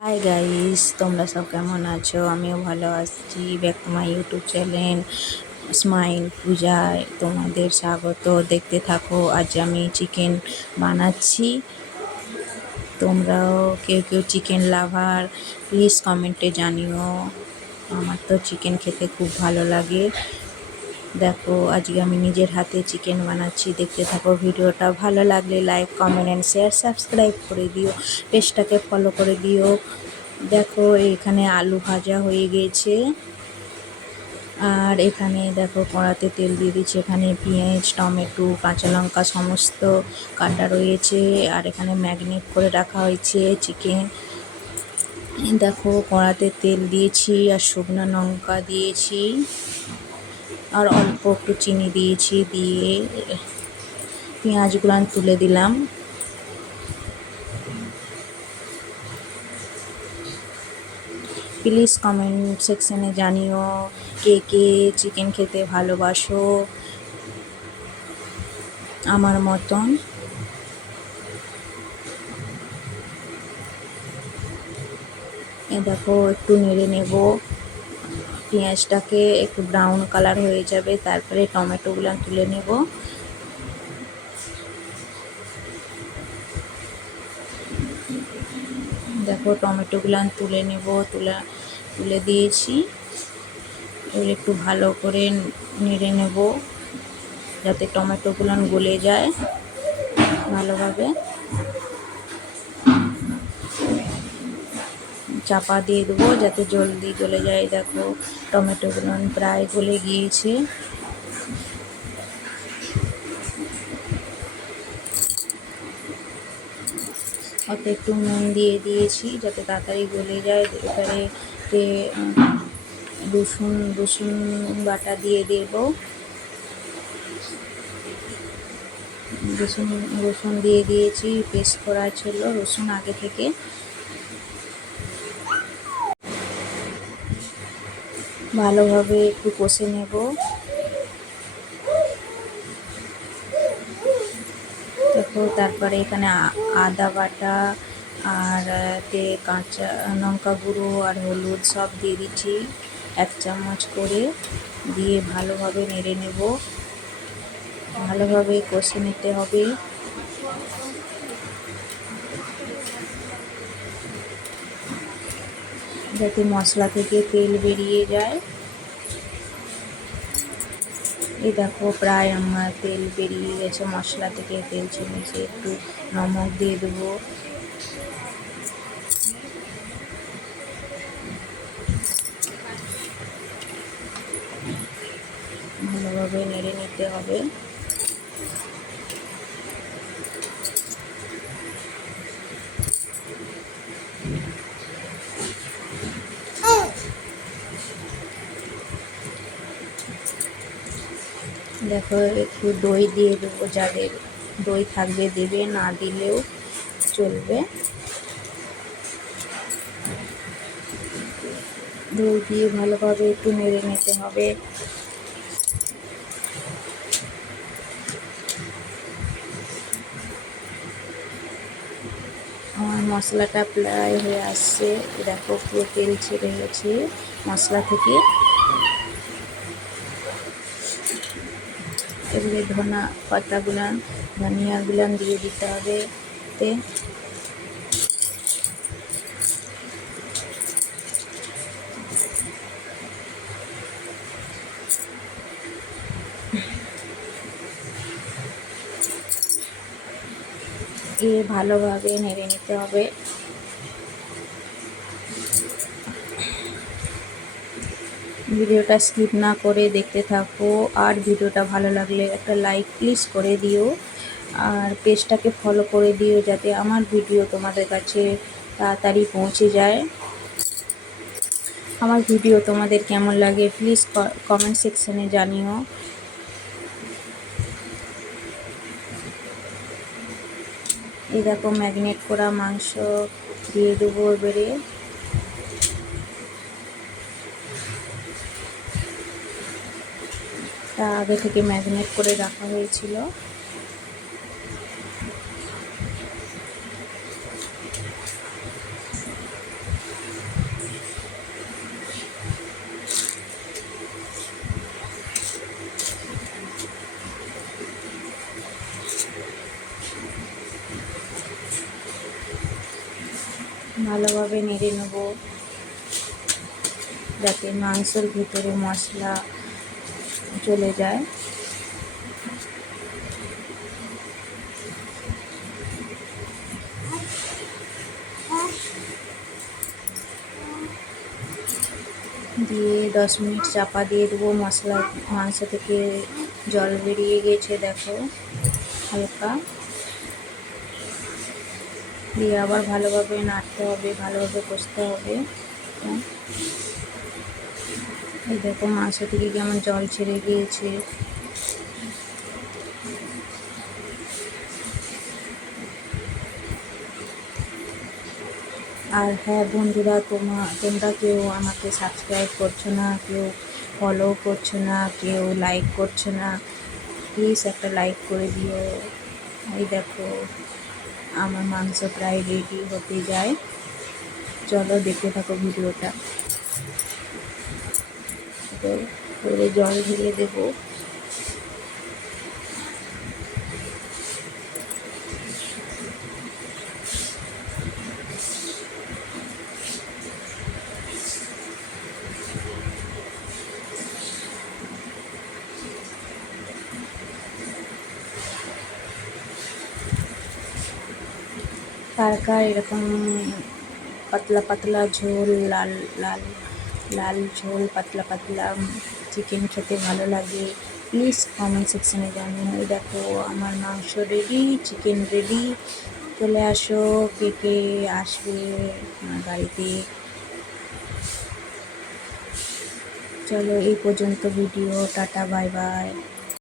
Hi guys তোমরা সব কেমন আছো? আমিও ভালো আছি। Back to my YouTube channel smile পূজায় তোমাদের স্বাগত। দেখতে থাকো, আজ আমি চিকেন বানাচ্ছি। তোমরাও কেউ কেউ চিকেন লাভার প্লিজ কমেন্টে জানিও। আমার তো চিকেন খেতে খুব ভালো লাগে। দেখো, আজকে আমি নিজের হাতে চিকেন বানাচ্ছি। দেখতে থাকো ভিডিওটা। ভালো লাগলে like comment and share subscribe করে দিও। পেজটাকে ফলো করে দিও। দেখো, এখানে আলু ভাজা হয়ে গেছে। আর এখানে দেখো, কড়াতে তেল দিয়ে দিচ্ছি। এখানে পেঁয়াজ, টমেটো, কাঁচা লঙ্কা সমস্ত কাটা রয়েছে। আর এখানে ম্যাগনেট করে রাখা হয়েছে চিকেন দেখো, কড়াতে তেল দিয়েছি আর শুকনো লঙ্কা দিয়েছি। আর অল্প একটু চিনি দিয়েছি, দিয়ে পেঁয়াজগুলো তুলে দিলাম। প্লিজ কমেন্ট সেকশানে জানিও কে কে চিকেন খেতে ভালোবাসো আমার মতন। এ দেখো একটু নেড়ে নেব। পেঁয়াজটাকে একটু ব্রাউন কালার হয়ে যাবে, তারপরে টমেটোগুলো তুলে নেব। দেখো টমেটোগুলো তুলে নেব, তুলে তুলে দিয়েছি। এবার একটু ভালো করে নেড়ে নেব, যাতে টমেটোগুলো গলে যায় ভালোভাবে। চাপা দিয়ে দেবো, যাতে জলদি গলে যায়। দেখো টমেটোগুলো প্রায় গলে গিয়েছে। অত একটু নুন দিয়ে দিয়েছি, যাতে তাড়াতাড়ি গলে যায়। এবারে রসুন রসুন বাটা দিয়ে দেব। রসুন রসুন দিয়ে দিয়েছি, পেস্ট করা ছিল রসুন আগে থেকে। ভালোভাবে একটু কষে নেব। দেখো, তারপরে এখানে আদা বাটা আর তে কাঁচা লঙ্কা গুঁড়ো আর হলুদ সব দিয়ে দিচ্ছি এক চামচ করে। দিয়ে ভালোভাবে নেড়ে নেব। ভালোভাবে কষে নিতে হবে। যাতে মশলা থেকে তেল বেরিয়ে যায়। এই দেখো, প্রায় আমার তেল বেরিয়ে গেছে, মশলা থেকে তেল ছেড়েছে একটু নমক দিয়ে দেবো। ভালোভাবে নেড়ে নিতে হবে। দেখো, একটু দই দিয়ে দেবো, যাদের দই থাকবে দেবে, না দিলেও চলবে। দই দিয়ে ভালোভাবে একটু নেড়ে নিতে হবে। আমার মশলাটা প্রায় হয়ে আসছে। দেখো পুরো তেল ছেড়ে গেছে মশলা থেকে। এবারে ধনা পাতাগুলান ধনিয়াগুলান দিয়ে দিতে হবে। তে ভালোভাবে নেড়ে নিতে হবে। ভিডিওটা স্কিপ না করে দেখতে থাকো, আর ভিডিওটা ভালো লাগলে একটা লাইক প্লিজ করে দিও, আর পেজটাকে ফলো করে দিও যাতে আমার ভিডিও তোমাদের কাছে তাড়াতাড়ি পৌঁছে যায়। আমার ভিডিও তোমাদের কেমন লাগে প্লিজ কমেন্ট সেকশানে জানিও। এই দেখো ম্যাগনেট করা মাংস দিয়ে দেবো এবারে। তা আগে থেকে ম্যাগনেট করে রাখা হয়েছিল। ভালোভাবে নেড়ে নেব। যাতে মাংসের ভিতরে মশলা চলে যায়। দিয়ে দশ মিনিট চাপা দিয়ে দেবো, মশলা, মাংস থেকে জল বেরিয়ে গেছে, দেখো, হালকা। দিয়ে আবার ভালোভাবে নাড়তে হবে, ভালোভাবে কষতে হবে। এই দেখো মাংস থেকে কেমন জল ছেড়ে গিয়েছে। আর হ্যাঁ বন্ধুরা, তোমা, তোমরা কেউ আমাকে সাবস্ক্রাইব করছ না, কেউ ফলো করছ না, কেউ লাইক করছ না প্লিজ একটা লাইক করে দিও। এই দেখো, আমার মাংস প্রায় রেডি হতে যায়। চলো দেখতে থাকো ভিডিওটা। তো করে জল ঢেলে দেবো কার কার এরকম পাতলা পাতলা ঝোল লাল লাল লাল ঝোল, পাতলা পাতলা চিকেন খেতে ভালো লাগে। প্লিজ কমেন্ট সেকশানে জানিয়ে দেখো, আমার মাংস রেডি চিকেন রেডি চলে আসো, কে কে আসবে আমার বাড়িতে। চলো, এই পর্যন্ত ভিডিও টাটা বাই বাই